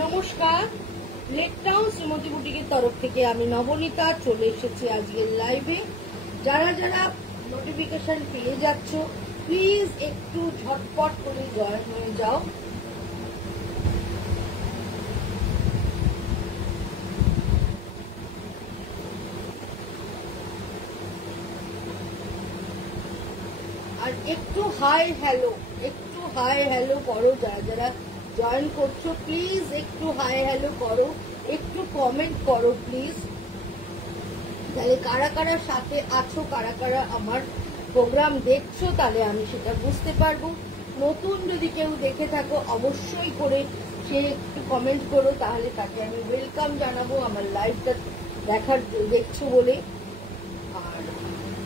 নমস্কার, lake town Shrimati বুটিকের তরফ থেকে আমি নবনীতা চলে এসেছি আজকের লাইভে। যারা যারা নোটিফিকেশন পেয়ে যাচ্ছ প্লিজ একটু ঝটপট করে জয়েন হয়ে যাও। আর একটু হাই হ্যালো করো, যারা যারা জয়েন করছো প্লিজ একটু হাই হ্যালো করো, একটু কমেন্ট করো প্লিজ। তাহলে কারা কারা সাথে আছো, কারা কারা আমার প্রোগ্রাম দেখছো, তাহলে আমি সেটা বুঝতে পারবো। নতুন যদি কেউ দেখে থাকো অবশ্যই করে সে একটু কমেন্ট করো, তাহলে তাকে আমি ওয়েলকাম জানাবো আমার লাইভটা দেখছো বলে। আর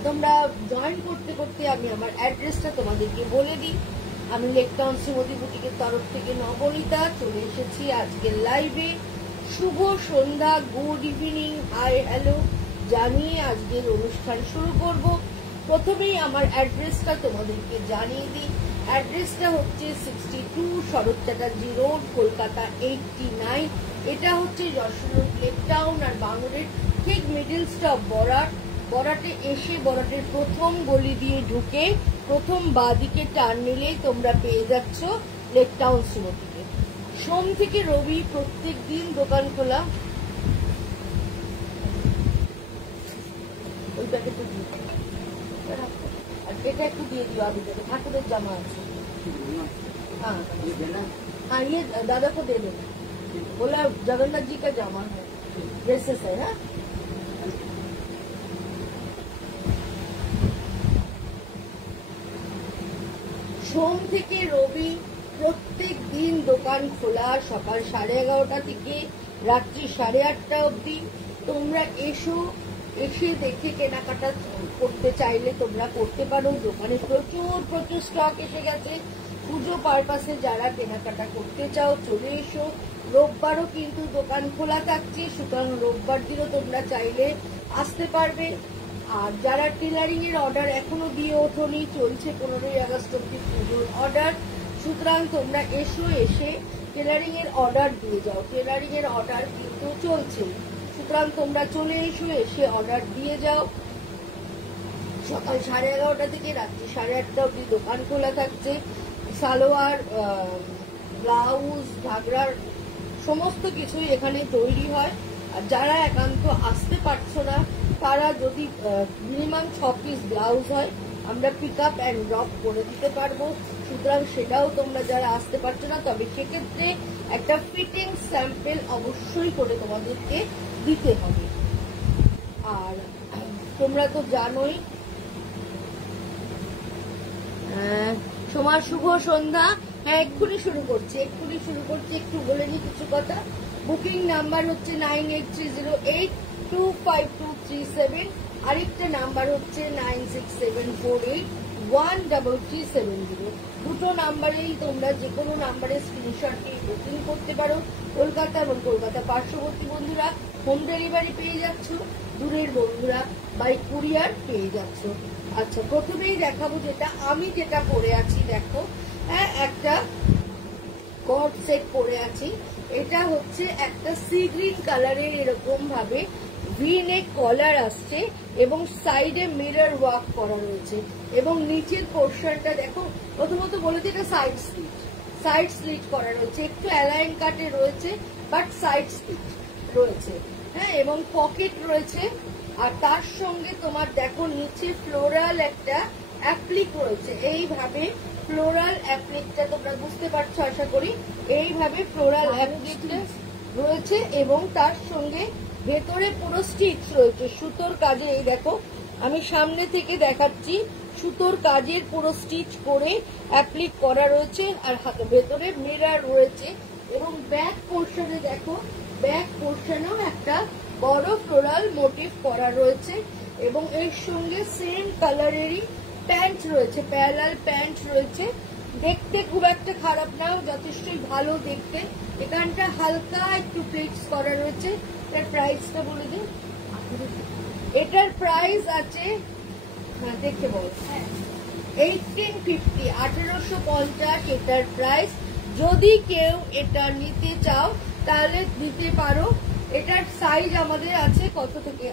তোমরা জয়েন করতে করতে আমি আমার অ্যাড্রেসটা তোমাদেরকে বলে দিই। আমি লেকটাউন শ্রীমতী বুটিকের তরফ থেকে নবনীতা চলে এসেছি আজকের লাইভে। শুভ সন্ধ্যা, গুড ইভিনিং, হাই হ্যালো জানিয়ে আজকের অনুষ্ঠান শুরু করব। প্রথমেই আমার অ্যাড্রেসটা তোমাদেরকে জানিয়ে দিই। অ্যাড্রেসটা হচ্ছে 62 শরৎ চ্যাটার্জি রোড, কলকাতা 89। এটা হচ্ছে যশোর রোড লেকটাউন আর বাঙুরের ঠিক মিডল স্টপ বরাট। বরাটে এসে বরাটের প্রথম গলি দিয়ে ঢুকে প্রথম বাঁদিকে টার্ন নিলেই তোমরা পেয়ে যাচ্ছ লেকটাউন শ্রীমতীকে। সোম থেকে রবি প্রত্যেক দিন দোকান খোলা। ওই প্যাকেটটা দিয়ে আর এটা একটু দিয়ে দিও। আমি ঠাকুরের জামা আছে, हाँ ये दादा को दे देना। बोला जगन्नाथ जी का जामा है, ड्रेसेस है ना। সোম থেকে রবি প্রত্যেক দিন দোকান খোলা সকাল 11:30 থেকে রাত্রি 8:30 অবধি। তোমরা এসে দেখে কেনাকাটা করতে চাইলে তোমরা করতে পারো। দোকানে প্রচুর স্টক এসে গেছে। পুজো পারপাসে যারা কেনাকাটা করতে চাও চলে এসো। রোববারও কিন্তু দোকান খোলা থাকছে, সুতরাং রোববার দিনও তোমরা চাইলে আসতে পারবে। আর যারা টেলারিং এর অর্ডার এখনো দিয়ে ওঠোনি, চলছে 15ই আগস্ট অব্দি পুজোর অর্ডার, সুতরাং তোমরা এসে টেলারিং এর অর্ডার দিয়ে যাও। টেলারিং এর অর্ডার কিন্তু চলছে, সুতরাং তোমরা চলে এসে অর্ডার দিয়ে যাও। সকাল 11:30 থেকে রাত্রি 8:30 অব্দি দোকান খোলা থাকছে। সালোয়ার, ব্লাউজ, ঘাগরার সমস্ত কিছুই এখানে তৈরি হয়। আর যারা একান্ত আসতে পারছো না তারা যদি মিনিমাম 6 পিস ব্লাউজ হয় আমরা পিক আপ অ্যান্ড ড্রপ করে দিতে পারবো। সুতরাং সেটাও তোমরা যারা আসতে পারছো না, তবে সেক্ষেত্রে একটা ফিটিং স্যাম্পেল অবশ্যই করে তোমাদেরকে দিতে হবে। আর তোমরা তো জানোই তোমার শুভ সন্ধ্যা। হ্যাঁ, এক্ষুনি শুরু করছি। একটু বলে নিই কিছু কথা। বুকিং নাম্বার হচ্ছে 9830825237। আরেকটা নাম্বার হচ্ছে 9674813370। দুটো নাম্বারেই তোমরা যে কোনো নাম্বারে স্ক্রিনশট দিয়ে বুকিং করতে পারো। কলকাতা এবং কলকাতা পার্শ্ববর্তী বন্ধুরা হোম ডেলিভারি পেয়ে যাচ্ছ, দূরের বন্ধুরা বাই কুরিয়ার পেয়ে যাচ্ছ। আচ্ছা, প্রথমেই দেখাবো আমি যেটা পরে আছি। দেখো, হ্যাঁ, একটা কট সেট পরে আছি। এটা হচ্ছে একটা সি গ্রিন কালারের এরকম ভাবে ভি নেক কলার আসছে এবং সাইডে মিরর ওয়ার্ক করা রয়েছে এবং নিচের পোর্শনটা দেখো। প্রথমত বলে দিই, এটা সাইড স্লিট করা রয়েছে, একটু অ্যালাইন কাটে রয়েছে, বাট সাইড স্লিট রয়েছে। হ্যাঁ, এবং পকেট রয়েছে। আর তার সঙ্গে তোমার দেখো নিচে ফ্লোরাল একটা অ্যাপ্লিক রয়েছে। এইভাবে ফ্লোরাল অ্যাপ্লিকটা তোমরা বুঝতে পারছো আশা করি। এইভাবে ফ্লোরাল অ্যাপ্লিকটা রয়েছে এবং তার সঙ্গে ভেতরে পুরো স্টিচ রয়েছে সুতোর কাজে। এই দেখো, আমি সামনে থেকে দেখাচ্ছি, সুতোর কাজের পুরো স্টিচ করে অ্যাপ্লিক করা রয়েছে। আর ভেতরে মিরর রয়েছে এবং ব্যাক পোর্শনে দেখো, ব্যাক পোর্শনেও একটা বড় ফ্লোরাল মোটিভ করা রয়েছে এবং এর সঙ্গে সেম কালারেরই প্যান্ট রয়েছে, প্যারালাল প্যান্ট রয়েছে। দেখতে খুব একটা খারাপ না, যথেষ্টই ভালো দেখতে। এখানটা হালকা একটু প্লিটস করা রয়েছে। এটার প্রাইসটা বলে দিন। এটার প্রাইস আছে, হ্যাঁ দেখতে বল, 1850, 1850 এটার প্রাইস। যদি কেউ এটা নিতে চাও তাহলে দিতে পারো। এটার সাইজ আমাদের আছে কত থেকে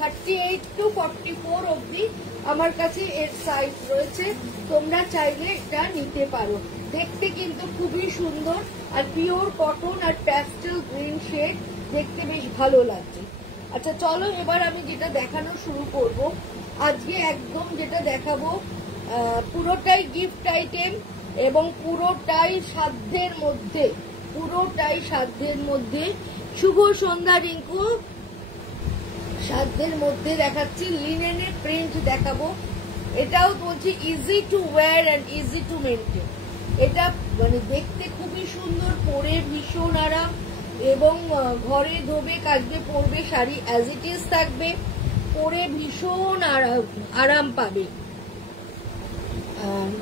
38 to 44 অবধি আমার কাছে এর সাইজ রয়েছে। তোমরা চাইলে এটা নিতে পারো। দেখতে কিন্তু খুবই সুন্দর আর পিওর কটন আর প্যাস্টেল গ্রিন শেড, দেখতে বেশ ভালো লাগছে। আচ্ছা চলো, এবার আমি যেটা দেখানো শুরু করব। আজকে একদম যেটা দেখাবো পুরোটাই গিফট আইটেম এবং পুরোটাই সাধ্যের মধ্যে। শুভ সন্ধ্যা রিঙ্কু। সাধ্যের মধ্যে দেখাচ্ছি, লিনেনের প্রিন্ট দেখাবো। এটাও বলছি easy to wire and easy to maintain. এটা মানে দেখতে খুবই সুন্দর, পরে ভীষণ আরাম এবং ঘরে ধোবে কাচবে পরবে শাড়ি অ্যাজ ইট ইজ থাকবে। পরে ভীষণ আরাম পাবে।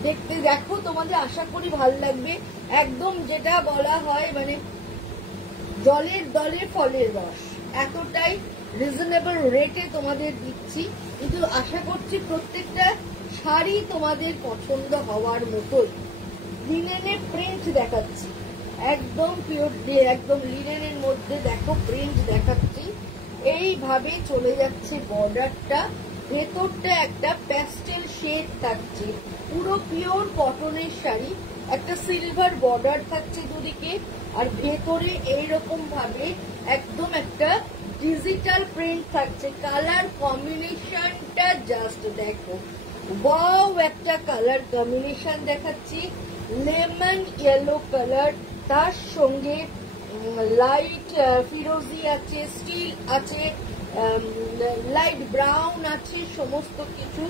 দেখতে দেখো, তোমাদের আশা করি ভালো লাগবে। একদম যেটা বলা হয় মানে জলের দলে ফলের রস, এতটাই রিজনেবল রেটে তোমাদের দিচ্ছি। কিন্তু আশা করছি প্রত্যেকটা শাড়ি তোমাদের পছন্দ হওয়ার মতোই। লিনেনের প্রিন্ট দেখাচ্ছি, একদম পিওর, একদম লিনেনের মধ্যে দেখো প্রিন্ট দেখাচ্ছি। এইভাবে চলে যাচ্ছে বর্ডারটা, ভেতরটা একটা প্যাস্টেল শেড থাকছে, পুরো পিওর কটনের শাড়ি। একটা সিলভার বর্ডার থাকছে দুদিকে, আর ভেতরে এইরকম ভাবে একদম একটা ডিজিটাল প্রিন্ট থাকছে। কালার কম্বিনেশনটা জাস্ট দেখো, ওয়াও একটা কালার কম্বিনেশন দেখাচ্ছি। লেমন ইয়েলো কালার, তার সঙ্গে লাইট ফিরোজি আছে, স্টিল আছে, লাইট ব্রাউন আছে, সমস্ত কিছু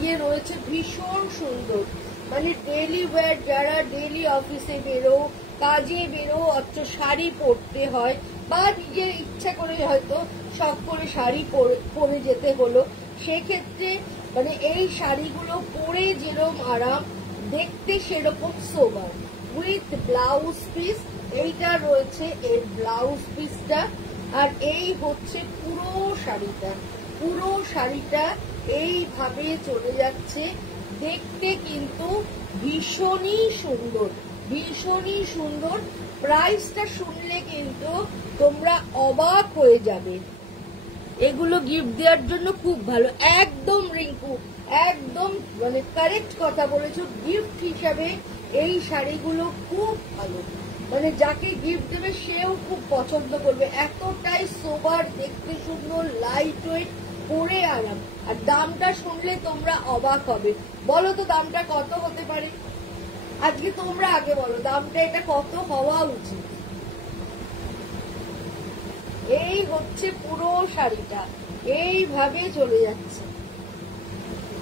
ইয়ে রয়েছে, ভীষণ সুন্দর। মানে ডেইলি ওয়্যার, যারা ডেইলি অফিসে বেরো, কাজে বেরো, অথচ শাড়ি পরতে হয়, বা নিজের ইচ্ছা করে হয়তো শখ করে শাড়ি পরে যেতে হলো, সেক্ষেত্রে মানে এই শাড়িগুলো পরে যেরকম আরাম, দেখতে সেরকম সোবার। উইথ ব্লাউজ পিস, এইটা রয়েছে এর ব্লাউজ পিসটা। আর এই হচ্ছে পুরো শাড়িটা, পুরো শাড়িটা এইভাবে চলে যাচ্ছে। দেখতে কিন্তু ভীষণই সুন্দর, ভীষণই সুন্দর। প্রাইসটা শুনলে কিন্তু তোমরা অবাক হয়ে যাবে। এগুলো গিফট দেওয়ার জন্য খুব ভালো। একদম রিঙ্কু, একদম মানে কারেক্ট কথা বলেছো। গিফট হিসাবে এই শাড়িগুলো খুব ভালো, মানে যাকে গিফট দেবে সেও খুব পছন্দ করবে। এতটাই সোবার, দেখতে সুন্দর, লাইট ওয়েট, পরে আরাম। আর দামটা শুনলে তোমরা অবাক হবে। বলো তো দামটা কত হতে পারে? আজকে তোমরা আগে বলো দামটা এটা কত হওয়া উচিত। এই হচ্ছে পুরো শাড়িটা, এইভাবে চলে যাচ্ছে।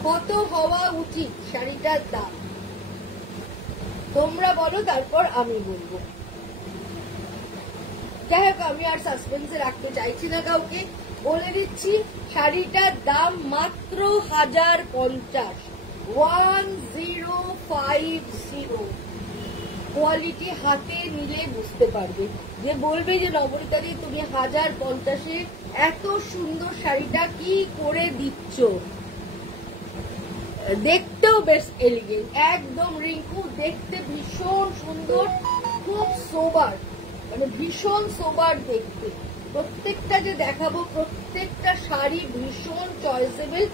কত হওয়া উচিত শাড়িটার দাম তোমরা বলো, তারপর আমি বলবো। যাই হোক, আমি আর সাসপেন্সে রাখতে চাইছি না কাউকে, বলে দিচ্ছি শাড়িটার দাম মাত্র 1050, 1050। কোয়ালিটি হাতে নিলে বুঝতে পারবে, যে বলবে যে নবনীতাদি তুমি 1050-এ এত সুন্দর শাড়িটা কি করে দিচ্ছ। দেখতেও বেশ এলিগেন্ট, একদম রিঙ্কু, দেখতে ভীষণ সুন্দর, খুব সোবার, মানে ভীষণ সোবার দেখতে। প্রত্যেকটা যে দেখাবো, প্রত্যেকটা শাড়ি ভীষণ চয়েসেবল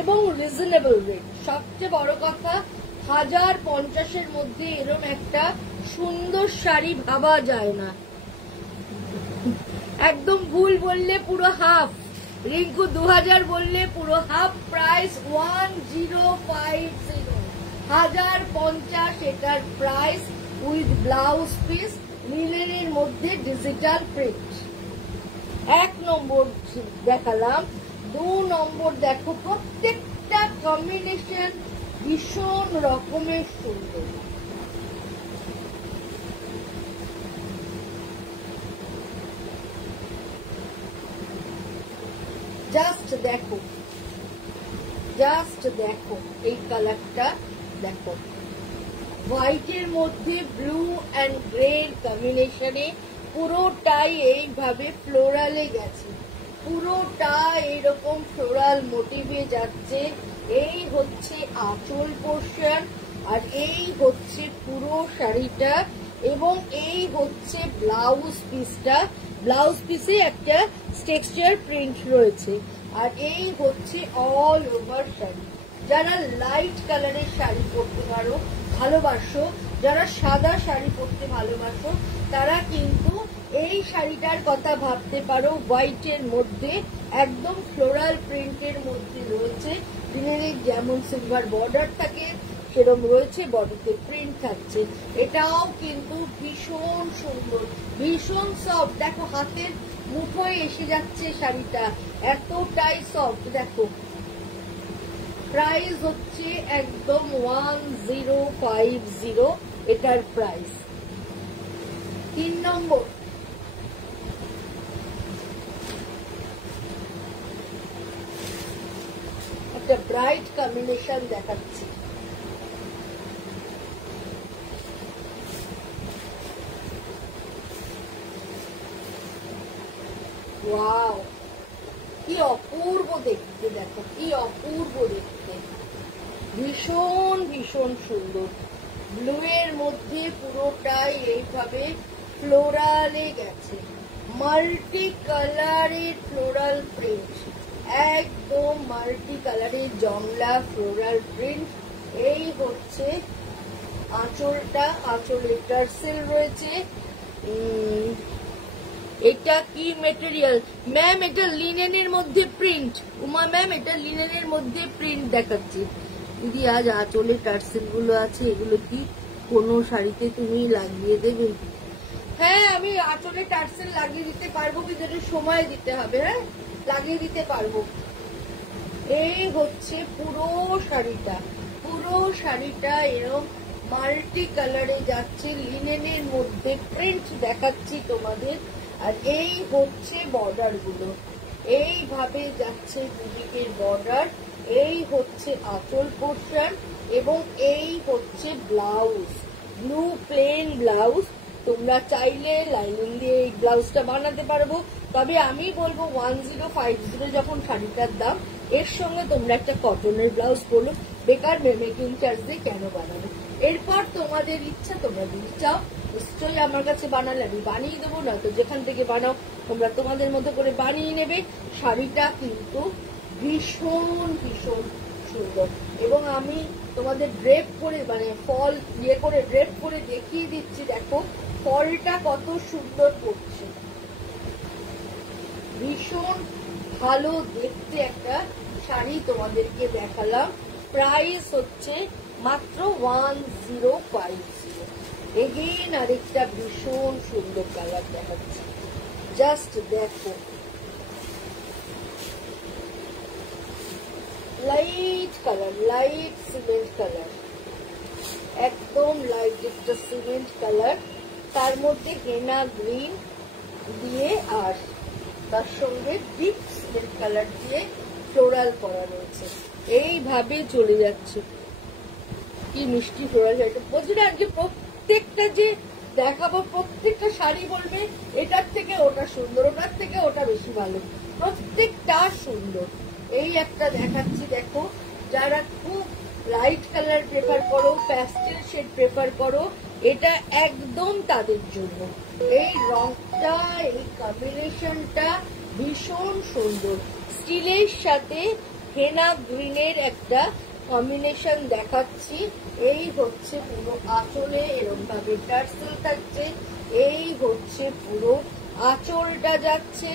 এবং রিজনেবল রেট। সবচেয়ে বড় কথা, 1050-এর মধ্যে এরকম একটা সুন্দর শাড়ি ভাবা যায় না। একদম ভুল বললে পুরো হাফ, রিঙ্কু 2000 বললে পুরো হাফ প্রাইস। 1050, 1050 এটার প্রাইস, উইথ ব্লাউজ পিস, লিনেনের মধ্যে ডিজিটাল প্রিন্ট। 1 নম্বর দেখালাম। 2 নম্বর দেখো, প্রত্যেকটা কম্বিনেশন ভীষণ রকমের সুন্দর। জাস্ট দেখো, জাস্ট দেখো এই কালারটা দেখো, হোয়াইটের মধ্যে ব্লু অ্যান্ড গ্রে কম্বিনেশনে, পুরোটাই এইভাবে ফ্লোরালে গেছে, পুরোটা এইরকম ফ্লোরাল মোটিভে যাচ্ছে। এই হচ্ছে আঁচল পোর্শন, আর এই হচ্ছে পুরো শাড়িটা, এবং এই হচ্ছে ব্লাউজ পিসটা। ব্লাউজ পিসে একটা টেক্সচার প্রিন্ট রয়েছে, আর এই হচ্ছে অল ওভার শাড়ি। যারা লাইট কালারের শাড়ি পরতে ভালোবাসো, যারা সাদা শাড়ি পরতে ভালোবাসো, তারা কিন্তু এই শাড়িটার কথা ভাবতে পারো। হোয়াইটের মধ্যে একদম ফ্লোরাল প্রিন্টের মধ্যে রয়েছে, লিনেনের যেমন সিলভার বর্ডার থাকে সেরকম রয়েছে, বডিতে প্রিন্ট থাকছে। এটাও কিন্তু ভীষণ সুন্দর, ভীষণ সফট। দেখো হাতের মুঠোয় এসে যাচ্ছে শাড়িটা, এতটাই সফট। দেখো প্রাইস হচ্ছে একদম 1050 এটার প্রাইস। 3 নম্বর, একটা ব্রাইট কম্বিনেশন দেখাচ্ছি। ওয়াও, কি অপূর্ব দেখতে, দেখো কি অপূর্ব দেখতে, ভীষণ ভীষণ সুন্দর। ব্লু এর মধ্যে পুরোটাই এইভাবে ফ্লোরালে গেছে, মাল্টি কালারের ফ্লোরাল প্রিন্ট, একদম মাল্টি কালারের জংলা ফ্লোরাল প্রিন্ট। এই হচ্ছে আঁচলটা, আঁচলের টার্সেল রয়েছে। এটা কি মেটেরিয়াল ম্যাম? এটা লিনেনের মধ্যে প্রিন্ট। উমা ম্যাম, এটা লিনেনের মধ্যে প্রিন্ট দেখাচ্ছি। দিদি আজ আঁচলে টার্সেল গুলো আছে, এগুলো কি কোনো শাড়িতে তুমি লাগিয়ে দেবে? হ্যাঁ, আমি আঁচলে টার্সেল লাগিয়ে দিতে পারবো, কিন্তু সময় দিতে হবে। হ্যাঁ, লাগিয়ে দিতে পারবো। এই হচ্ছে পুরো শাড়িটা, পুরো শাড়িটা এরকম মাল্টি কালারে যাচ্ছে, লিনেনের মধ্যে প্রিন্ট দেখাচ্ছি তোমাদের। আর এই হচ্ছে বর্ডার গুলো, এইভাবে যাচ্ছে বুটিকের বর্ডার। এই হচ্ছে আঁচল পোর্শন এবং এই হচ্ছে ব্লাউজ, ব্লু প্লেন ব্লাউজ। তোমরা চাইলে লাইনিং দিয়ে এই ব্লাউজটা বানাতে পারবো, তবে আমি বলবো 1050 যখন শাড়িটার দাম, এর সঙ্গে তোমরা একটা কটনের ব্লাউজ করলো, বেকার মেকিং চার্জ দিয়ে কেন বানাবো? এরপর তোমাদের ইচ্ছা, তোমরা যদি চাও নিশ্চয়ই আমার কাছে বানালে আমি বানিয়ে দেবো, না তো যেখান থেকে বানাও তোমরা তোমাদের মতো করে বানিয়ে নেবে। শাড়িটা কিন্তু ভীষণ ভীষণ সুন্দর, এবং আমি তোমাদের ড্রেপ করে মানে ফল ইয়ে করে ড্রেপ করে দেখিয়ে দিচ্ছি। দেখো ফলটা কত সুন্দর পড়ছে, ভীষণ ভালো দেখতে একটা শাড়ি তোমাদেরকে দেখালাম। প্রাইস হচ্ছে মাত্র 1050। এগেইন আরেকটা ভীষণ সুন্দর কালার দেখাচ্ছে, জাস্ট দেখো, light colour, light cement colour, একদম লাইট একটা সিমেন্ট কালার, তার মধ্যে হেনা গ্রিন দিয়ে আর তার সঙ্গে ডিপ সিমেন্ট কালার দিয়ে ফ্লোরাল করা রয়েছে। এইভাবে চলে যাচ্ছে, কি মিষ্টি ফ্লোরাল শাড়িটা। বলছি না যে প্রত্যেকটা যে দেখাবো, প্রত্যেকটা শাড়ি বলবে এটার থেকে ওটা সুন্দর, ওটার থেকে ওটা বেশি ভালো, প্রত্যেকটা সুন্দর। এই একটা দেখাচ্ছি, দেখো যারা খুব লাইট কালার প্রেফার করো, প্যাস্টেল শেড প্রেফার করো, এটা একদম তাদের জন্য। এই রংটা, এই কম্বিনেশনটা ভীষণ সুন্দর, স্টিলের সাথে হেনা গ্রিনের একটা কম্বিনেশন দেখাচ্ছি। এই হচ্ছে পুরো আঁচলে এরকম ভাবে টার্সেল থাকছে, এই হচ্ছে পুরো আঁচলটা যাচ্ছে,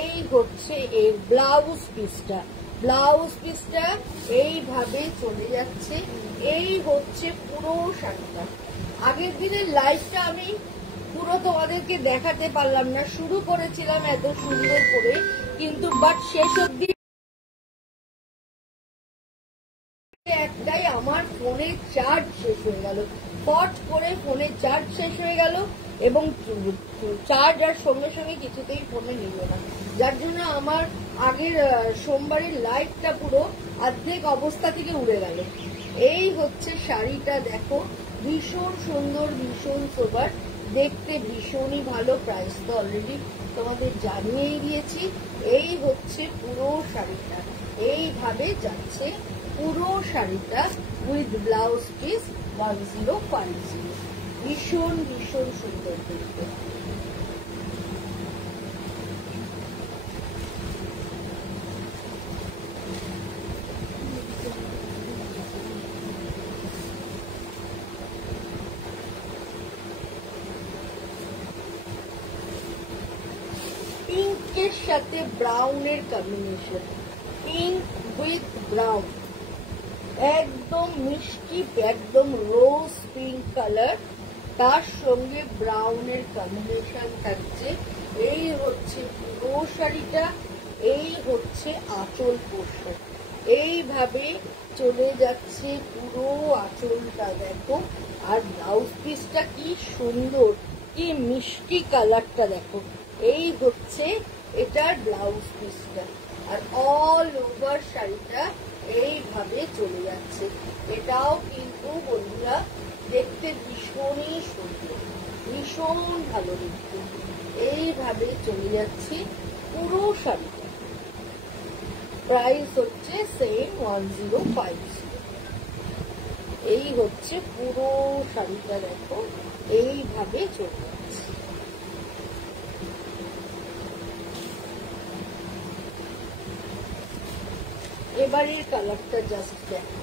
এই হচ্ছে এই ব্লাউজ পিসটা, ব্লাউজ পিসটা এইভাবে চলে যাচ্ছে। এই হচ্ছে পুরো শাড়িটা। আগের দিনের লাইভটা আমি পুরো তোমাদেরকে দেখাতে পারলাম না, শুরু করেছিলাম এত সুন্দর করে, কিন্তু বাট শেষ অব্দি একটাই, আমার ফোনের চার্জ শেষ হয়ে গেল, পট করে ফোনের চার্জ শেষ হয়ে গেল, এবং চার্জ আর সঙ্গে সঙ্গে কিছুতেই ফোনে নিল না, যার জন্য আমার আগের সোমবারের লাইভটা পুরো অর্ধেক অবস্থা থেকে উড়ে গেল। এই হচ্ছে শাড়িটা, দেখো ভীষণ সুন্দর, ভীষণ সোবার, দেখতে ভীষণই ভালো। প্রাইস তো অলরেডি তোমাদের জানিয়েই দিয়েছি। এই হচ্ছে পুরো শাড়িটা, এইভাবে যাচ্ছে পুরো শাড়িটা উইথ ব্লাউজ পিস 1050, ভীষণ ভীষণ সুন্দর দেখতে। পিঙ্কের সাথে ব্রাউনের কম্বিনেশন, পিঙ্ক উইথ ব্রাউন, একদম মিষ্টি, একদম রোজ পিঙ্ক কালার, তার সঙ্গে ব্রাউনের কম্বিনেশন থাকছে। এই হচ্ছে পুরো শাড়িটা, এই হচ্ছে আঁচল পোর্শন, এইভাবে চলে যাচ্ছে পুরো আঁচলটা, দেখো। আর ব্লাউজ পিসটা কি সুন্দর, কি মিষ্টি কালারটা দেখো। এই হচ্ছে এটার ব্লাউজ পিসটা, আর অল ওভার শাড়িটা এইভাবে চলে যাচ্ছে। এটাও কিন্তু বন্ধুরা দেখতে ভীষণই সুন্দর, ভীষণ ভালো দেখতে। এইভাবে চলে যাচ্ছে পুরো শাড়িটা। প্রাইস হচ্ছে সেম 1050। এই হচ্ছে পুরো শাড়িটা, দেখো এইভাবে চলে যাচ্ছে। এবারের কালারটা জাস্ট দেখো,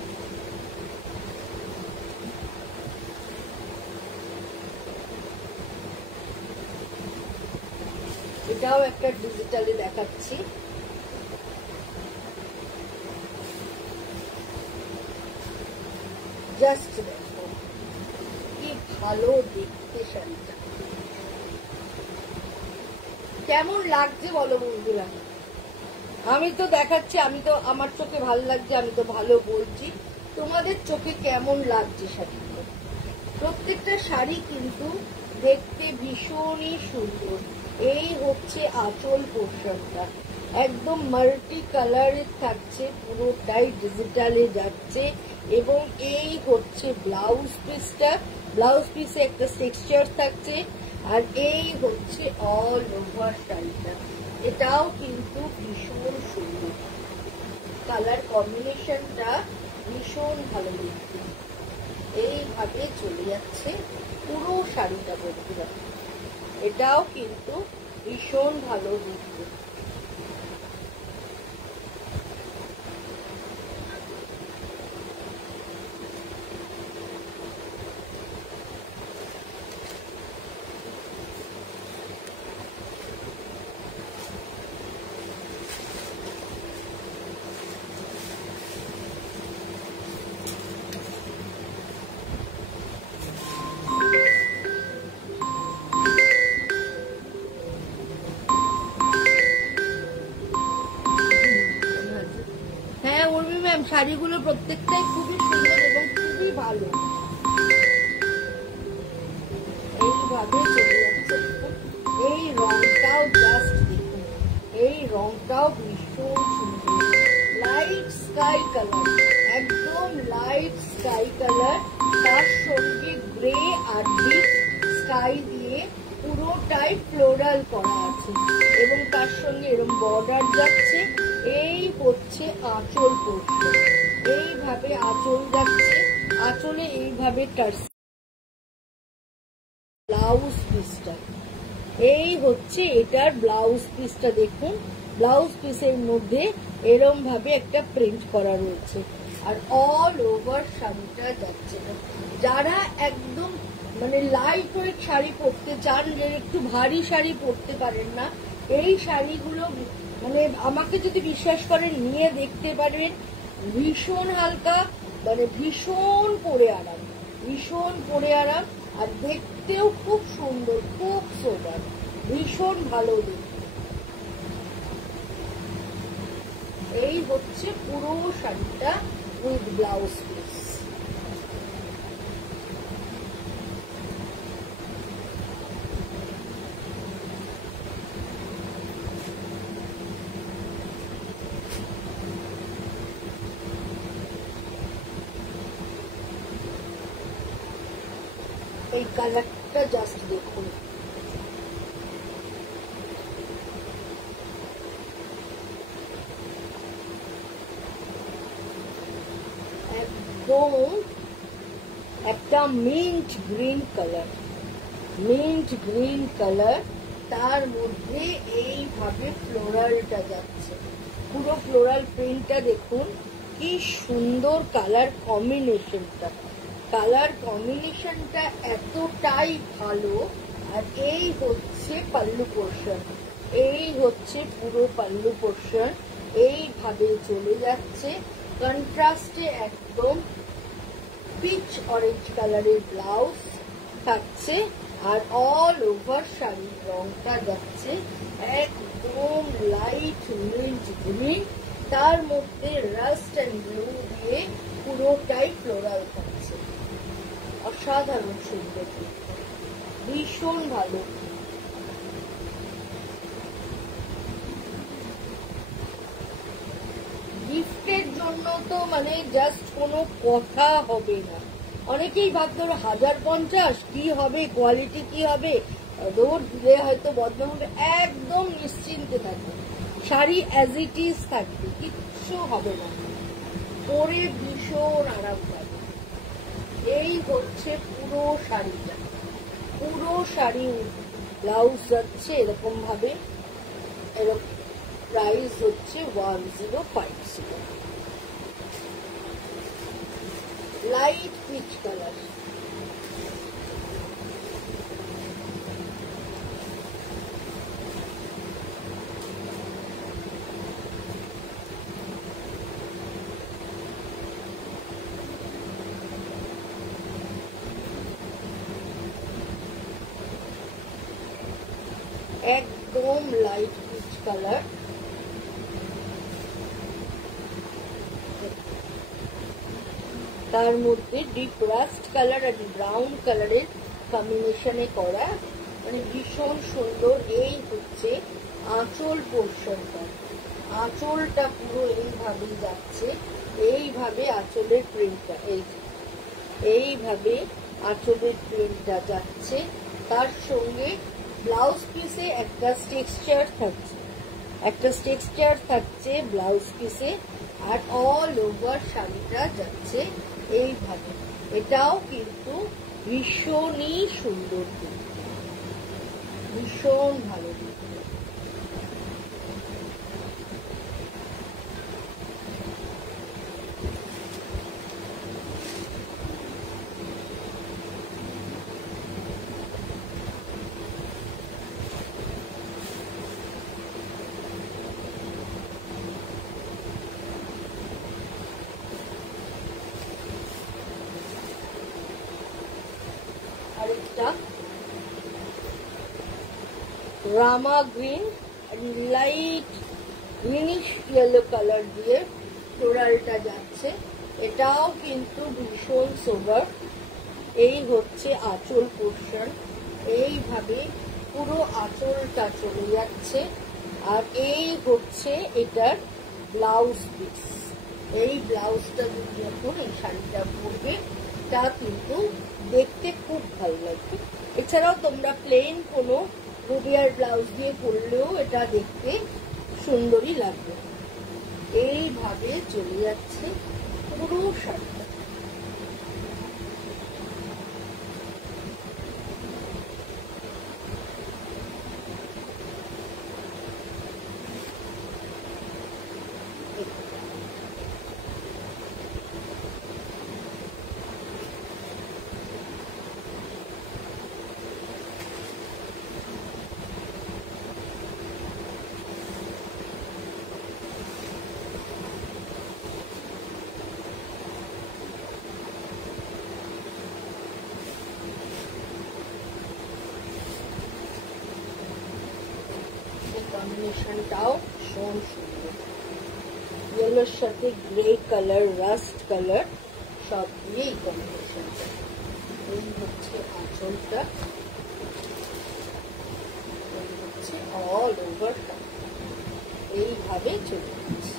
এটাও একটা ডিজিটালে দেখাচ্ছি। জাস্ট দেখো কি ভালো দেখতে শাড়িটা, কেমন লাগছে বলো বন্ধুরা? আমি তো দেখাচ্ছি, আমি তো আমার চোখে ভালো লাগছে, আমি তো ভালো বলছি, তোমাদের চোখে কেমন লাগছে শাড়িগুলো? প্রত্যেকটা শাড়ি কিন্তু দেখতে ভীষণই সুন্দর। এই হচ্ছে আঁচল পোর্শনটা, একদম মাল্টি কালারের থাকছে, পুরোটাই ডিজিটালে যাচ্ছে। এবং এই হচ্ছে ব্লাউজ পিসটা, ব্লাউজ পিসে একটা টেক্সচার থাকছে। আর এই হচ্ছে অল ওভার শাড়িটা, এটাও কিন্তু ভীষণ সুন্দর, কালার কম্বিনেশনটা ভীষণ ভালো দেখতে। এইভাবে চলে যাচ্ছে পুরো শাড়িটা বন্ধুরা, এটাও কিন্তু ভীষণ ভালো দেখতে। হ্যাঁ উর্মি ম্যাম, শাড়িগুলো প্রত্যেকটাই খুবই সুন্দর এবং খুবই ভালো। এইভাবে চলে যাচ্ছে, এই রংটাও জাস্ট দেখুন, এই রংটাও ভীষণ সুন্দর, লাইট স্কাই কালার, একদম লাইট স্কাই কালার, তার সঙ্গে গ্রে আর ডিপ স্কাই দিয়ে পুরোটাই ফ্লোরাল করা আছে এবং তার সঙ্গে এরকম বর্ডার যাচ্ছে। এই হচ্ছে আঁচল পোর্শন, এইভাবে আঁচল যাচ্ছে, আঁচলে এইভাবে ব্লাউজ পিসটা, এই হচ্ছে এটার ব্লাউজ পিসটা। দেখুন ব্লাউজ পিসের মধ্যে এরম ভাবে একটা প্রিন্ট করা রয়েছে আর অল ওভার শাড়িটা যাচ্ছে। যারা একদম মানে লাইট ওয়েট শাড়ি পরতে চান, যে একটু ভারী শাড়ি পরতে পারেন না, এই শাড়িগুলো মানে আমাকে যদি বিশ্বাস করেন নিয়ে দেখতে পারবেন, ভীষণ হালকা, মানে ভীষণ পরে আরাম, ভীষণ পরে আরাম, আর দেখতেও খুব সুন্দর, খুব সোবার, ভীষণ ভালো দেখতে। এই হচ্ছে পুরো শাড়িটা উইথ ব্লাউজ পিস। এই কালারটা জাস্ট দেখুন, একদম একটা mint green colour, mint green colour, তার মধ্যে এইভাবে ফ্লোরালটা যাচ্ছে, পুরো ফ্লোরাল প্রিন্টটা দেখুন কি সুন্দর কালার কম্বিনেশনটা, কালার কম্বিনেশনটা এতটাই ভালো। আর এই হচ্ছে পাল্লু পোর্শন, এই হচ্ছে পুরো পাল্লু পোর্শন, এইভাবে চলে যাচ্ছে কন্ট্রাস্টে, একদম পিচ অরেঞ্জ কালারের ব্লাউজ থাকছে আর অল ওভার শাড়ির রংটা যাচ্ছে একদম লাইট মিন্ট গ্রিন, তার মধ্যে রাস্ট এন্ড ব্লু দিয়ে পুরোটাই ফ্লোরাল থাকছে, অসাধারণ সুন্দর, ভীষণ ভালো। গিফটের জন্য তো মানে জাস্ট কোনো কথা হবে না। অনেকেই ভাবতো 1050 কি হবে, কোয়ালিটি কি হবে, দৌড় দিলে হয়তো বদনাম হবে। একদম নিশ্চিন্তে থাকবে, শাড়ি অ্যাজ ইট ইজ থাকবে, কিচ্ছু হবে না, পরে ভীষণ আরাম পাবে। এই হচ্ছে পুরো শাড়িটা, পুরো শাড়ি ব্লাউজ যাচ্ছে এরকম ভাবে। এরকম প্রাইস হচ্ছে 1050। লাইট পিচ কালার, একদম লাইট পিচ কালার। তার মধ্যে ডিপ রাস্ট কালার আর ব্রাউন কালারের কম্বিনেশনে করা, মানে ভীষণ সুন্দর। এই হচ্ছে আঁচল পোর্শনটা, আঁচলটা পুরো এইভাবেই যাচ্ছে, এইভাবে আঁচলের প্রিন্টটা, এইভাবে আঁচলের প্রিন্টটা যাচ্ছে। তার সঙ্গে ব্লাউজ পিসে একটা টেক্সচার থাকছে, ব্লাউজ পিসে, আর অল ওভার শাড়িটা যাচ্ছে এইভাবে। এটাও কিন্তু ভীষণই সুন্দর, ভীষণ ভালো। আরেকটা Rama green, light greenish yellow colour দিয়ে ফ্লোরালটা যাচ্ছে, এটাও কিন্তু ভীষণ সোবার। এই হচ্ছে আঁচল পোর্শন, এইভাবে পুরো আঁচলটা চলে যাচ্ছে। আর এই হচ্ছে এটার ব্লাউজ পিস। এই ব্লাউজটা যখন এই শাড়িটা পরবে তা কিন্তু দেখতে খুব ভালো লাগবে। এছাড়াও তোমরা প্লেন কোনো রুবিয়ার ব্লাউজ দিয়ে পরলেও এটা দেখতে সুন্দরই লাগবে। এইভাবে চলে যাচ্ছে পুরো শাড়িটা। কম্বিনেশনটাও ভীষণ সুন্দর, ইয়েলোর সাথে গ্রে কালার, রাস্ট কালার সব দিয়ে এই কম্বিনেশনটা। এই হচ্ছে আঁচলটা, এই হচ্ছে অল ওভার, এইভাবে চলে যাচ্ছে।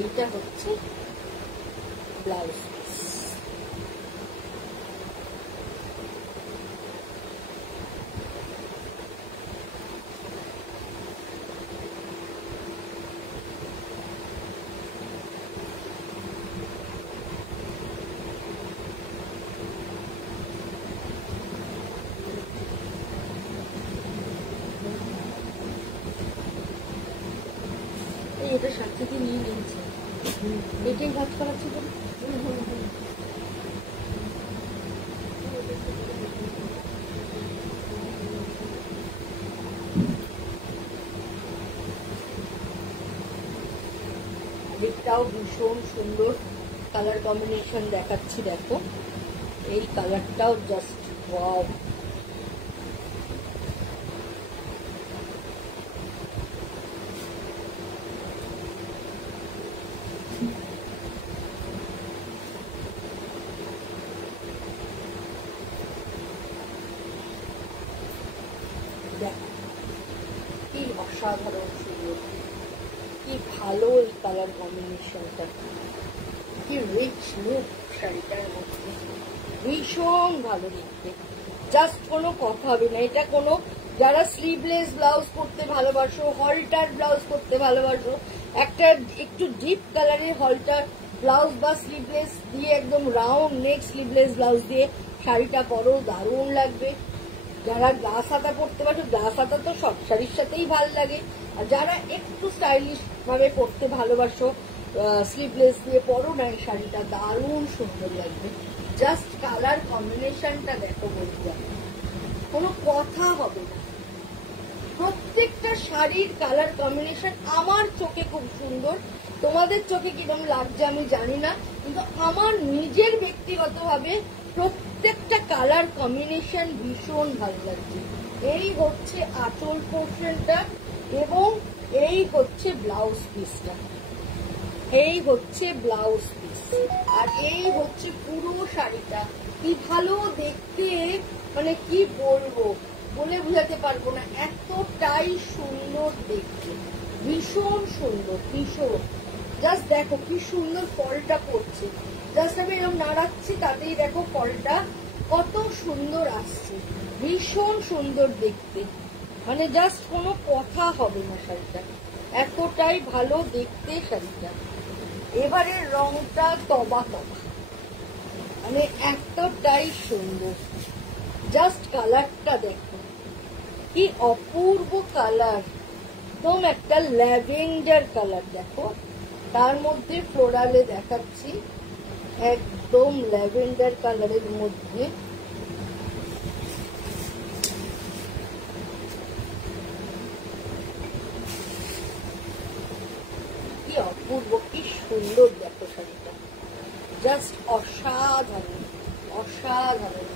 এইটা হচ্ছে ব্লাউজ পিস। এটা সাথে থেকে নিয়ে নিয়েছে, এটাই ভাত করা ছিল। এটাও ভীষণ সুন্দর কালার কম্বিনেশন দেখাচ্ছি, দেখো এই কালারটাও জাস্ট ওয়াও। অসাধারণ সুন্দর, কি ভালো এই কালার কম্বিনেশনটা, কি রিচ লুক শাড়িটার মধ্যে, ভীষণ ভালো দেখতে, জাস্ট কোনো কথা হবে না। এটা কোনো যারা স্লিভলেস ব্লাউজ করতে ভালোবাসো, হলটার ব্লাউজ করতে ভালোবাসো, একটা একটু ডিপ কালারের হলটার ব্লাউজ বা স্লিভলেস দিয়ে একদম রাউন্ড নেক স্লিভলেস ব্লাউজ দিয়ে শাড়িটা পরো, দারুণ লাগবে। যারা গ্লাস হাতা পরতে পারো, গ্লাস হাতা তো সব শাড়ির সাথেই ভালো লাগে। আর যারা একটু স্টাইলিশ ভাবে পরতে ভালোবাসো, স্লিভলেস দিয়ে পরো না, এই শাড়িটা দারুণ সুন্দর লাগবে। জাস্ট কালার কম্বিনেশনটা দেখো বন্ধুরা, কোনো কথা হবে না। প্রত্যেকটা শাড়ির কালার কম্বিনেশন আমার চোখে খুব সুন্দর, তোমাদের চোখে কিরকম লাগছে আমি জানি না, কিন্তু আমার নিজের ব্যক্তিগতভাবে প্রত্যেকটা কালার কম্বিনেশন ভীষণ ভালো লাগছে। এই হচ্ছে আঁচল পোর্শনটা এবং এই হচ্ছে ব্লাউজ পিসটা, এই হচ্ছে ব্লাউজ পিস, আর এই হচ্ছে পুরো শাড়িটা। কি ভালো দেখতে, মানে কি বলবো, বলে বুঝাতে পারবো না, এতটাই সুন্দর দেখতে, ভীষণ সুন্দর, ভীষণ। জাস্ট দেখো কি সুন্দর ফলটা পড়ছে, জাস্ট আমি এরকম নাড়াচ্ছি তাতেই দেখো ফলটা কত সুন্দর আসছে, ভীষণ সুন্দর দেখতে, মানে জাস্ট কোনো কথা হবে না, শাড়িটা এতটাই ভালো দেখতে শাড়িটা। এবারের রংটা তবা তবা, মানে এতটাই সুন্দর, জাস্ট কালারটা দেখো কি অপূর্ব কালার, একদম একটা ল্যাভেন্ডার কালার। দেখো তার মধ্যে ফ্লোরালে দেখাচ্ছি, একদম ল্যাভেন্ডার কালারের মধ্যে কি অপূর্ব, কি সুন্দর দেখো শাড়িটা, জাস্ট অসাধারণ, অসাধারণ।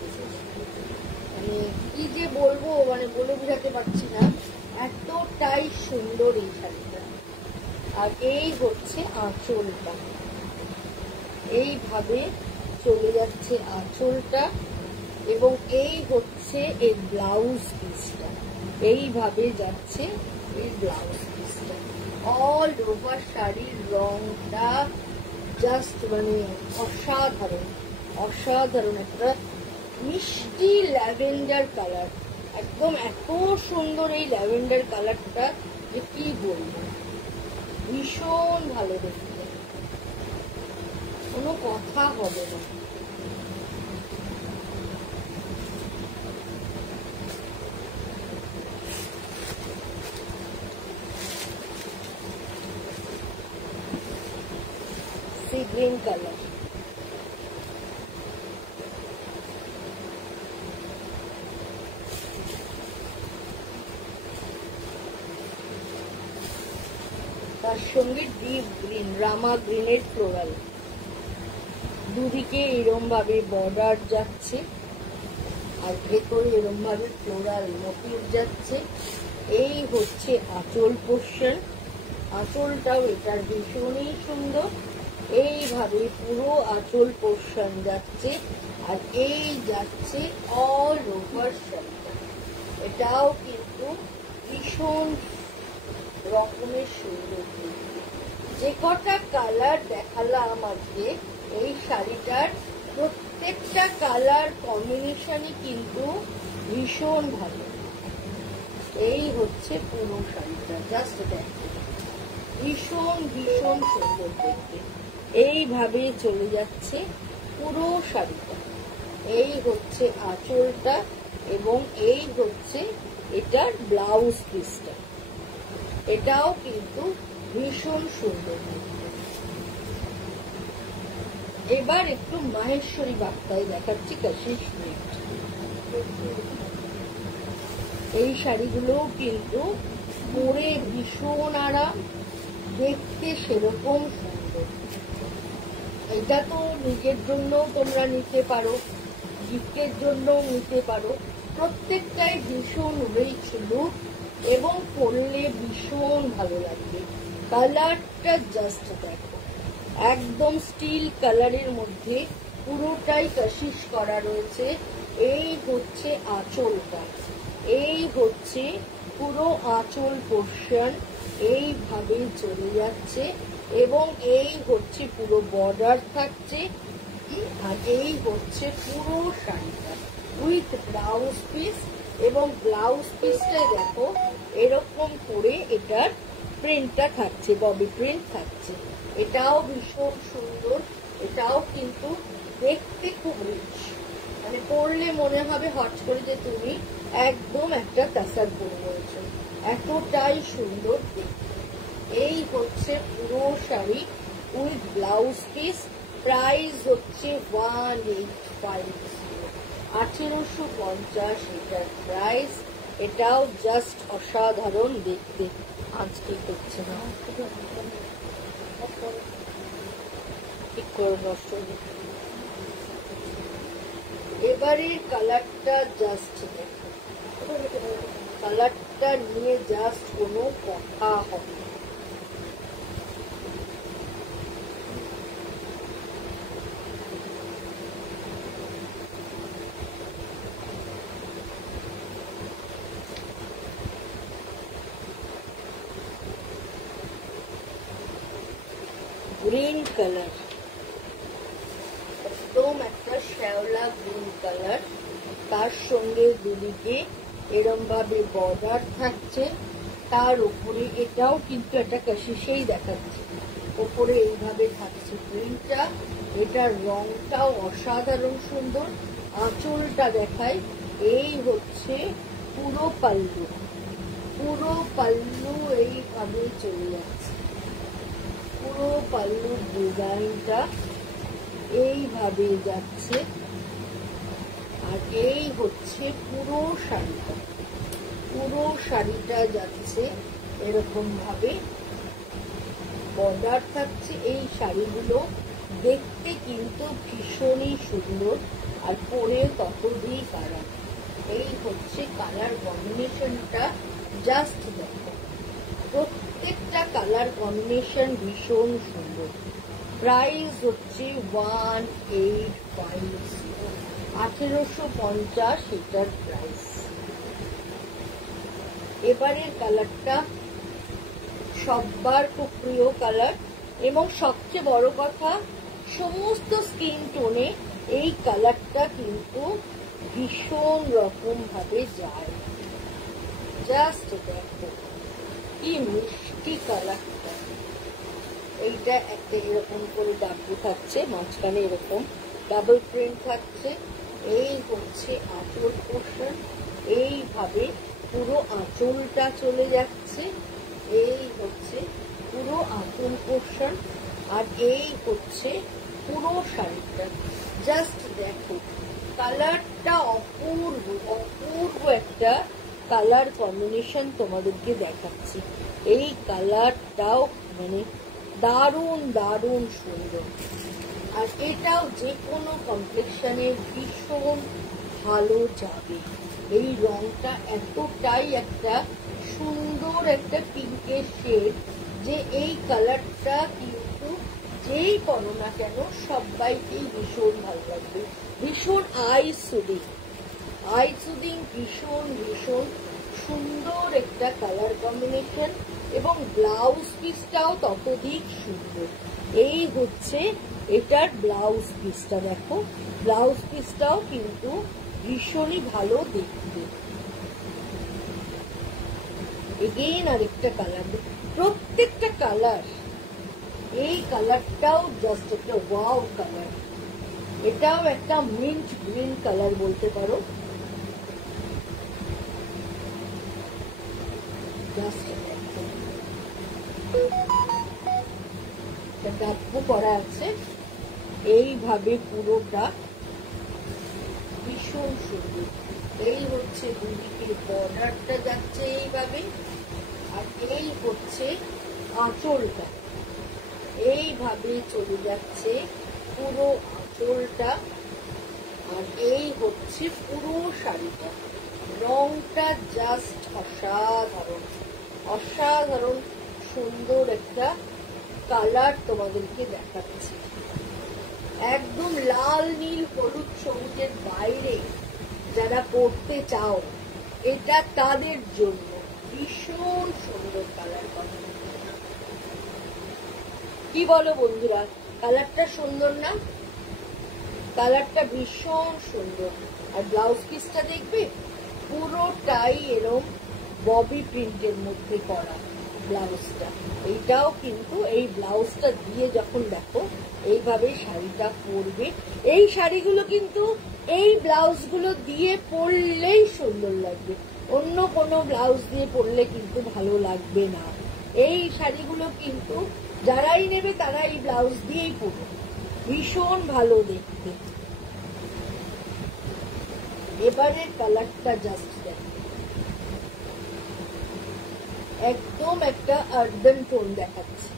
মানে কি যে বলবো, মানে বলে বোঝাতে পারছি না, এতটাই সুন্দর এই শাড়িটা। আর এই হচ্ছে আঁচলটা, এইভাবে চলে যাচ্ছে আঁচলটা, এবং এই হচ্ছে এই ব্লাউজ পিসটা, এইভাবে যাচ্ছে এই ব্লাউজ পিসটা। অল ওভার শাড়ির রংটা জাস্ট মানে অসাধারণ, অসাধারণ একটা মিষ্টি ল্যাভেন্ডার কালার, একদম এত সুন্দর এই ল্যাভেন্ডার কালারটা যে কি বলবো, ভীষণ ভালো দেখতে, কোনো কথা হবে না। সি গ্রিন কালার, তার সঙ্গে ডিপ গ্রিন, রামা গ্রিনের ফ্লোরাল, দুদিকে এরম ভাবে বর্ডার যাচ্ছে আর ভেতরে এরম ভাবে ফ্লোরাল মোটিভ যাচ্ছে। এই হচ্ছে আঁচল পোর্শন, আঁচলটাও এটার ভীষণই সুন্দর, এইভাবে পুরো আঁচল পোর্শন যাচ্ছে, আর এই যাচ্ছে অল ওভার শাড়িটা, এটাও কিন্তু ভীষণ রকমের সুন্দর। যে কটা কালার দেখালাম আজকে এই শাড়িটার, প্রত্যেকটা কালার কম্বিনেশনই কিন্তু ভীষণ ভালো। এই হচ্ছে পুরো শাড়িটা, জাস্ট দেখো ভীষণ ভীষণ সুন্দর দেখতে, এইভাবে চলে যাচ্ছে পুরো শাড়িটা। এই হচ্ছে আঁচলটা এবং এই হচ্ছে এটার ব্লাউজ পিসটা, এটাও কিন্তু ভীষণ সুন্দর দেখতে। এবার একটু মাহেশ্বরী বার্তায় দেখাচ্ছি কাশিশ প্রিন্ট। এই শাড়িগুলো কিন্তু পরে ভীষণ আরাম, দেখতে সেরকম সুন্দর। এটা তো নিজের জন্য তোমরা নিতে পারো, গিফটের জন্য নিতে পারো, প্রত্যেকটাই ভীষণ রিচ লুক এবং পরলে ভীষণ ভালো লাগবে। কালারটা জাস্ট দেখো, একদম স্টিল কালারের মধ্যে পুরোটাই কাশিশ করা রয়েছে। এই হচ্ছে আঁচলটা, এই হচ্ছে পুরো আঁচল পোর্শন এইভাবে চলে যাচ্ছে এবং এই হচ্ছে পুরো বর্ডার থাকছে। আর এই হচ্ছে পুরো শাড়িটা উইথ ব্লাউজ পিস, এবং ব্লাউজ পিসটা দেখো এরকম করে এটার প্রিন্টটা থাকছে, ববি প্রিন্ট থাকছে। এটাও ভীষণ সুন্দর, এটাও কিন্তু দেখতে খুব রিচ, মানে পরলে মনে হবে হট করে যে তুমি একদম একটা তাসার পরে রয়েছে, এতটাই সুন্দর দেখতে। এই হচ্ছে পুরো sari with blouse piece. Price হচ্ছে 1850 এটার প্রাইস। এটাও জাস্ট অসাধারণ দেখতে। আজকে করছে না ঠিক করে নষ্ট। এবারের কালারটা জাস্ট দেখো, কালারটা নিয়ে জাস্ট কোনো কথা হবে না। গ্রিন কালার, একদম একটা শ্যাওলা গ্রিন কালার, তার সঙ্গে দুদিকে এরম ভাবে বর্ডার থাকছে, তার উপরে এটাও কিন্তু একটা কাশিসেই দেখাচ্ছে, উপরে এইভাবে থাকছে প্রিন্টটা। এটার রংটাও অসাধারণ সুন্দর। আঁচলটা দেখায়, এই হচ্ছে পুরো পাল্লু, পুরো পাল্লু এইভাবে চলে যাচ্ছে, পুরো পাল্লুর ডিজাইনটা এইভাবে যাচ্ছে। আর এই হচ্ছে পুরো শাড়িটা, পুরো শাড়িটা যাচ্ছে এরকম ভাবে বর্ডার থাকছে। এই শাড়িগুলো দেখতে কিন্তু ভীষণই সুন্দর, আর পরে ততদিক আরাম। এই হচ্ছে কালার কম্বিনেশনটা, জাস্ট দেখো, প্রত্যেকটা কালার কম্বিনেশন ভীষণ সুন্দর। প্রাইস হচ্ছে 1850 এটার প্রাইস। এবারের কালারটা সবার খুব প্রিয় কালার, এবং সবচেয়ে বড় কথা সমস্ত স্কিন টোনে এই কালারটা কিন্তু ভীষণ রকম ভাবে যায়। জাস্ট দেখো কি মিষ্টি কালারটা। এইটা একটা এরকম করে ডাব্বু থাকছে, মাঝখানে এরকম ডাবল প্রিন্ট থাকছে। এই হচ্ছে আঁচল পোর্শন, এইভাবে পুরো আঁচলটা চলে যাচ্ছে। এই হচ্ছে পুরো আঁচল পোর্শন, আর এই হচ্ছে পুরো শাড়িটা। জাস্ট দেখো কালারটা অপূর্ব, অপূর্ব একটা কালার কম্বিনেশন তোমাদেরকে দেখাচ্ছি। এই কালারটাও মানে দারুণ দারুণ সুন্দর, আর এটাও যে কোনো কমপ্লেকশনে ভীষণ ভালো যাবে। এই রংটা এতটাই একটা সুন্দর একটা পিঙ্কের শেড যে এই কালারটা কিন্তু যেই করো না কেন সবাইকেই ভীষণ ভালো লাগবে। ভীষণ আই সুদিং, আই সুদিং, ভীষণ ভীষণ সুন্দর একটা কালার কম্বিনেশন, এবং ব্লাউজ পিসটাও ততোধিক সুন্দর। এই হচ্ছে এটার ব্লাউজ পিসটা, দেখো ব্লাউজ পিসটাও কিন্তু ভীষণই ভালো দেখতে। এগেইন আরেকটা কালার, প্রত্যেকটা কালার, এই কালারটাও জাস্ট একটা ওয়াও কালার। এটাও একটা মিন্ট গ্রিন কালার বলতে পারো। ডাব্বু করা আছে এইভাবে পুরোটা, ভীষণ সুন্দর। এই হচ্ছে দুদিকে বর্ডারটা যাচ্ছে এইভাবে, আর এই হচ্ছে আঁচলটা এইভাবে চলে যাচ্ছে পুরো আঁচলটা, আর এই হচ্ছে পুরো শাড়িটা। রংটা জাস্ট অসাধারণ, অসাধারণ সুন্দর একটা কালার তোমাদেরকে দেখাচ্ছি। একদম লাল নীল হলুদ সবুজের বাইরে যারা পড়তে চাও, এটা তাদের জন্য কি বলো বন্ধুরা, কালারটা সুন্দর না? কালারটা ভীষণ সুন্দর। আর ব্লাউজ পিসটা দেখবে পুরোটাই এরম ববি প্রিন্টের মধ্যে করা ব্লাউজটা। এইটাও কিন্তু এই ব্লাউজটা দিয়ে যখন দেখো এইভাবে শাড়িটা পরবে, এই শাড়িগুলো কিন্তু এই ব্লাউজগুলো দিয়ে পরলেই সুন্দর লাগবে, অন্য কোনো ব্লাউজ দিয়ে পরলে কিন্তু ভালো লাগবে না। এই শাড়িগুলো কিন্তু যারাই নেবে তারা এই ব্লাউজ দিয়েই পরবে, ভীষণ ভালো দেখতে। এবারের কালারটা জাস্ট দেখো, একদম একটা আর্বান টোন দেখাচ্ছে।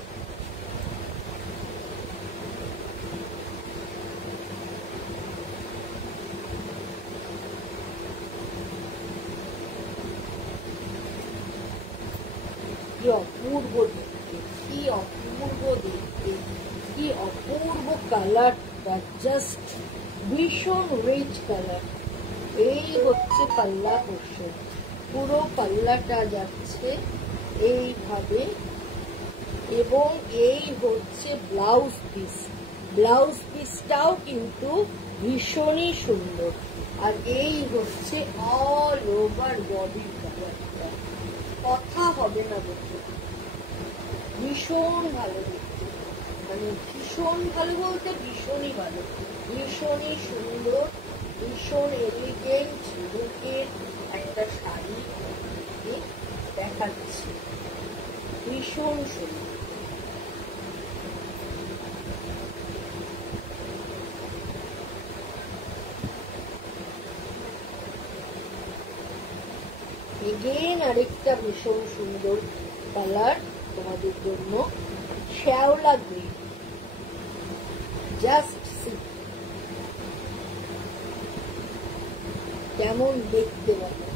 কি অপূর্ব দেখতে, কি অপূর্ব দেখতে, কি অপূর্ব কালারটা, জাস্ট ভীষণ রিচ কালার। এই হচ্ছে পাল্লা পোর্শন, পুরো পাল্লাটা যাচ্ছে এইভাবে, এবং এই হচ্ছে ব্লাউজ পিস। ব্লাউজ পিসটাও কিন্তু ভীষণই সুন্দর। আর এই হচ্ছে অল ওভার বডি কালারটা, কথা হবে না বলতে, ভীষণ ভালো দেখতে, মানে ভীষণ ভালো বলতে ভীষণই ভালো, ভীষণই সুন্দর, ভীষণ এলিগেন্ট লুকের একটা শাড়ি দেখাচ্ছে, ভীষণ সুন্দর। এগেন আরেকটা ভীষণ সুন্দর কালার তোমাদের জন্য, শ্যাওলা গ্রিন। জাস্ট সি কেমন দেখতে বলো।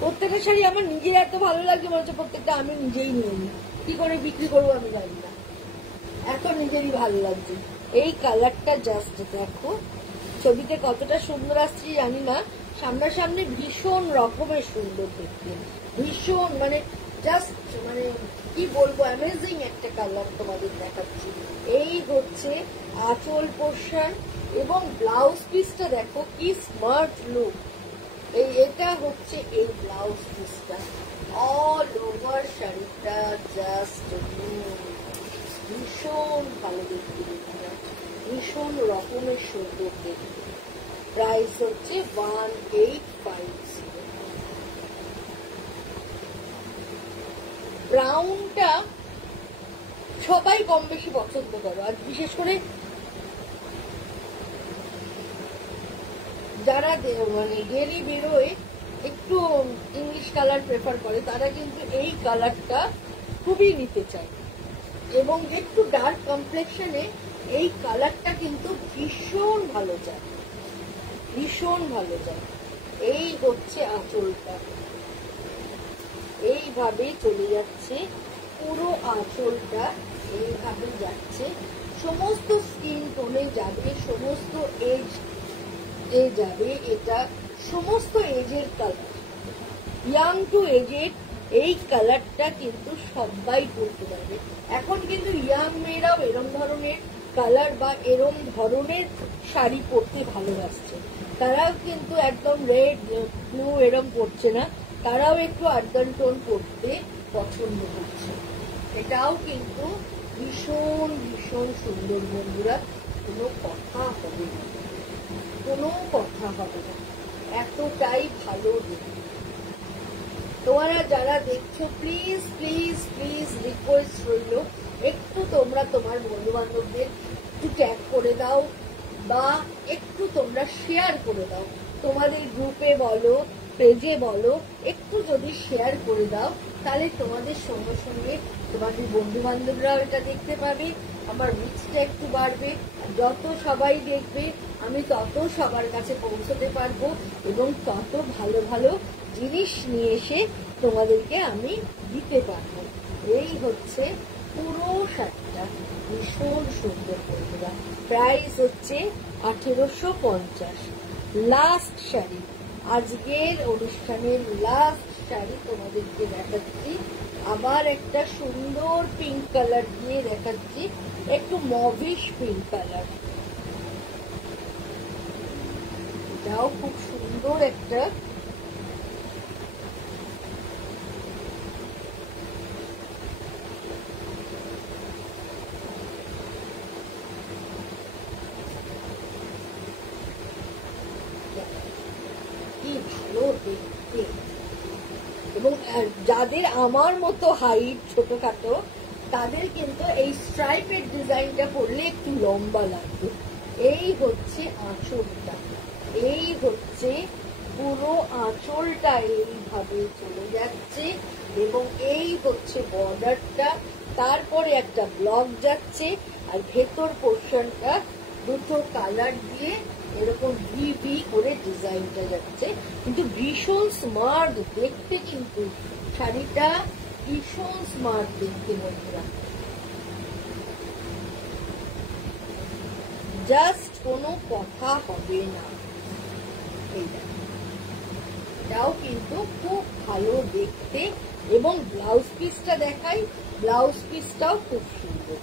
প্রত্যেকটা শাড়ি আমার নিজের এত ভালো লাগছে, মনে হচ্ছে প্রত্যেকটা আমি নিজেই নিয়ে নিই, কি করে বিক্রি করবো আমি জানি না, এত নিজেরই ভালো লাগছে। এই কালারটা জাস্ট দেখো, ছবিতে কতটা সুন্দর আসছে জানি না, সামনাসামনি ভীষণ রকমের সুন্দর দেখতে, ভীষণ মানে জাস্ট মানে কি বলবো, অ্যামেজিং একটা কালার তোমাদের দেখাচ্ছি। এই হচ্ছে আঁচল পোর্শন, এবং ব্লাউজ পিসটা দেখো কি স্মার্ট লুক। এটা হচ্ছে এই ব্লাউজ পিসটা, অল ওভার শাড়িটা জাস্ট ভীষণ ভালো দেখতে, ভীষণ রকমের সুন্দর দেখতে। প্রাইস হচ্ছে 1850। ব্রাউনটা সবাই কম বেশি পছন্দ করো, আর বিশেষ করে যারা মানে ডেলি বেরোয় একটু ইংলিশ কালার প্রেফার করে, তারা কিন্তু এই কালারটা খুবই নিতে চায়, এবং একটু ডার্ক কমপ্লেক্সনে এই কালারটা কিন্তু ভীষণ ভালো যায়, ভীষণ ভালো যায়। এই হচ্ছে আঁচলটা, এইভাবে চলে যাচ্ছে পুরো আঁচলটা, এইভাবে যাচ্ছে, সমস্ত স্কিন টোনে যাবে, সমস্ত এজ এ যাবে, এটা সমস্ত এজের কালার, ইয়াং টু এজেড এই কালারটা কিন্তু সবাই পরতে পারবে। এখন কিন্তু ইয়াং মেয়েরাও এরম ধরনের কালার বা এরম ধরনের শাড়ি পরতে ভালোবাসছে, তারাও কিন্তু একদম রেড ব্লু এরম পরছে না, তারাও একটু আর্বান টোন পরতে পছন্দ করছে। এটাও কিন্তু ভীষণ ভীষণ সুন্দর বন্ধুরা, কোনো কথা হবে না, কোনো কথা হবে না, এতটাই ভালো দেখতে। তোমরা যারা দেখছো প্লিজ প্লিজ প্লিজ রিকোয়েস্ট রইল, একটু তোমরা তোমার বন্ধু বান্ধবদের একটু ট্যাগ করে দাও, বা একটু তোমরা শেয়ার করে দাও, তোমাদের গ্রুপে বলো পেজে বলো, একটু যদি শেয়ার করে দাও তাহলে তোমাদের সঙ্গে সঙ্গে তোমাদের বন্ধু বান্ধবরাও এটা দেখতে পাবে, আমার রিচটা একটু বাড়বে, যত সবাই দেখবে আমি তত সবার কাছে পৌঁছতে পারবো, এবং তত ভালো ভালো জিনিস নিয়ে এসে তোমাদেরকে আমি দিতে পারবো। এই হচ্ছে পুরো শাড়িটা, ভীষণ সুন্দর বন্ধুরা। প্রাইস হচ্ছে 1850। লাস্ট শাড়ি, আজকের অনুষ্ঠানের লাস্ট শাড়ি তোমাদেরকে দেখাচ্ছি, আবার একটা সুন্দর পিঙ্ক কালার দিয়ে দেখাচ্ছি, একটু মভিশ পিঙ্ক কালার। এটাও খুব সুন্দর একটা কি ভালো দেখতে। এবং যাদের আমার মতো হাইট ছোটখাটো তাদের কিন্তু এই স্ট্রাইপের ডিজাইনটা পরলে একটু লম্বা লাগবে। এই হচ্ছে আঁচলটা, এই হচ্ছে পুরো আঁচলটা এইভাবে চলে যাচ্ছে এবং এই হচ্ছে বর্ডারটা, তারপরে একটা ব্লক যাচ্ছে আর ভেতর পোর্শনটা দুটো কালার দিয়ে এরকম ভি ভি করে ডিজাইনটা যাচ্ছে। কিন্তু ভীষণ স্মার্ট দেখতে, কিন্তু শাড়িটা ভীষণ স্মার্ট দেখতে বন্ধুরা, জাস্ট কোনো কথা হবে না। এটাও কিন্তু খুব ভালো দেখতে এবং ব্লাউজ পিসটা দেখাই, ব্লাউজ পিসটাও খুব সুন্দর,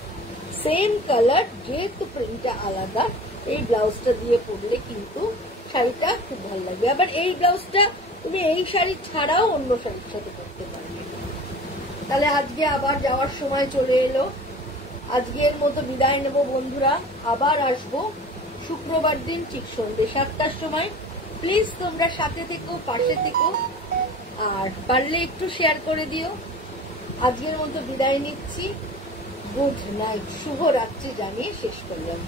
সেম কালার, যেহেতু প্রিন্টটা আলাদা এই ব্লাউজটা দিয়ে পরলে কিন্তু শাড়িটা খুব ভালো লাগবে। আবার এই ব্লাউজটা তুমি এই শাড়ি ছাড়াও অন্য শাড়ির সাথে করতে পারবে। তাহলে আজকে আবার যাওয়ার সময় চলে এলো, আজকের মতো বিদায় নেব বন্ধুরা। আবার আসবো শুক্রবার দিন ঠিক সন্ধ্যে 7টার সময়। প্লিজ তোমরা সাথে থেকো, পাশে থেকো, আর পারলে একটু শেয়ার করে দিও। আজকের মতো বিদায় নিচ্ছি, গুড নাইট, শুভরাত্রি জানিয়ে শেষ করলাম।